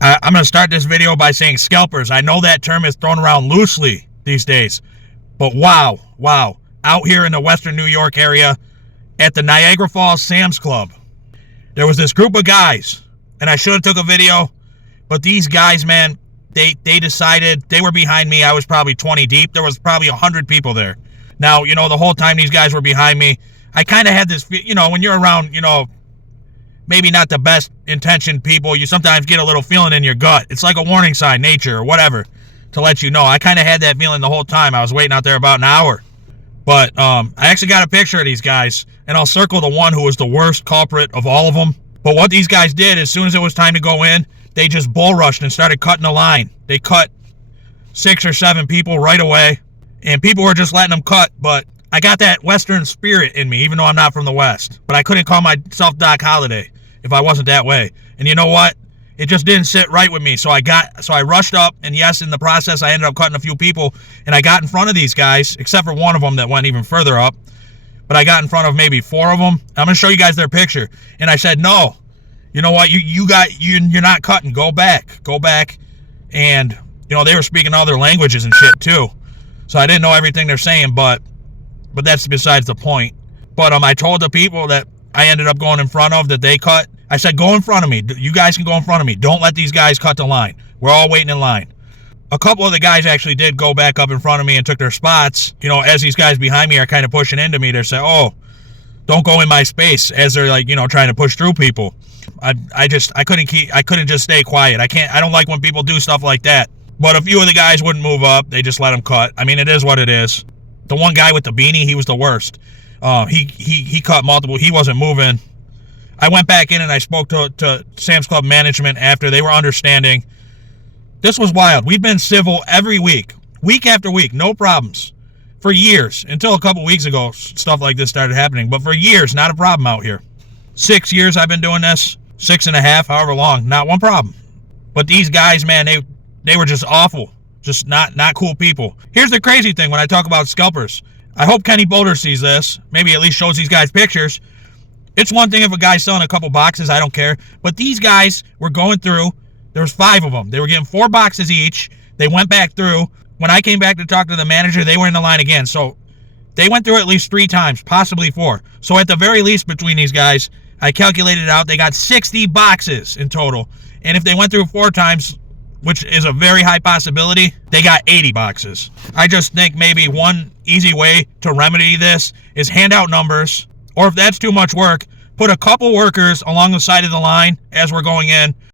I'm going to start this video by saying scalpers. I know that term is thrown around loosely these days, but wow. Out here in the Western New York area at the Niagara Falls Sam's Club, there was this group of guys, and I should have took a video, but these guys, man, they decided, they were behind me. I was probably 20 deep. There was probably 100 people there. Now, the whole time these guys were behind me, I kind of had this, when you're around, maybe not the best intentioned people, you sometimes get a little feeling in your gut. It's like a warning sign, nature or whatever, to let you know. I kind of had that feeling the whole time. I was waiting out there about an hour. But I actually got a picture of these guys, and I'll circle the one who was the worst culprit of all of them. But what these guys did, as soon as it was time to go in, they just bull rushed and started cutting the line. They cut 6 or 7 people right away, and people were just letting them cut. But I got that Western spirit in me, even though I'm not from the West. But I couldn't call myself Doc Holliday if I wasn't that way. And you know what? It just didn't sit right with me. So I rushed up, and yes, in the process, I ended up cutting a few people, and I got in front of these guys, except for one of them that went even further up. But I got in front of maybe 4 of them. I'm going to show you guys their picture. And I said, no, you know what? You're not cutting. Go back. And, they were speaking other languages and shit too. So I didn't know everything they're saying, but that's besides the point. But I told the people that I ended up going in front of that they cut. I said, go in front of me. You guys can go in front of me. Don't let these guys cut the line. We're all waiting in line. A couple of the guys actually did go back up in front of me and took their spots. As these guys behind me are kind of pushing into me, they're saying, oh, don't go in my space, as they're like, trying to push through people. I couldn't just stay quiet. I don't like when people do stuff like that. But a few of the guys wouldn't move up. They just let them cut. I mean, it is what it is. The one guy with the beanie, he was the worst. He cut multiple. He wasn't moving. I went back in and I spoke to Sam's Club management after. They were understanding. This was wild. We've been civil every week after week, no problems, for years, until a couple weeks ago, stuff like this started happening. But for years, not a problem out here. 6 years I've been doing this, 6.5, however long, not one problem. But these guys, man, they were just awful, just not cool people. Here's the crazy thing when I talk about scalpers. I hope Kenny Boulder sees this, maybe at least shows these guys pictures. It's one thing if a guy's selling a couple boxes, I don't care. But these guys were going through. There was 5 of them. They were getting 4 boxes each. They went back through. When I came back to talk to the manager, they were in the line again. So they went through at least 3 times, possibly 4. So at the very least between these guys, I calculated it out, they got 60 boxes in total. And if they went through 4 times, which is a very high possibility, they got 80 boxes. I just think maybe one easy way to remedy this is hand out numbers. Or if that's too much work, put a couple workers along the side of the line as we're going in,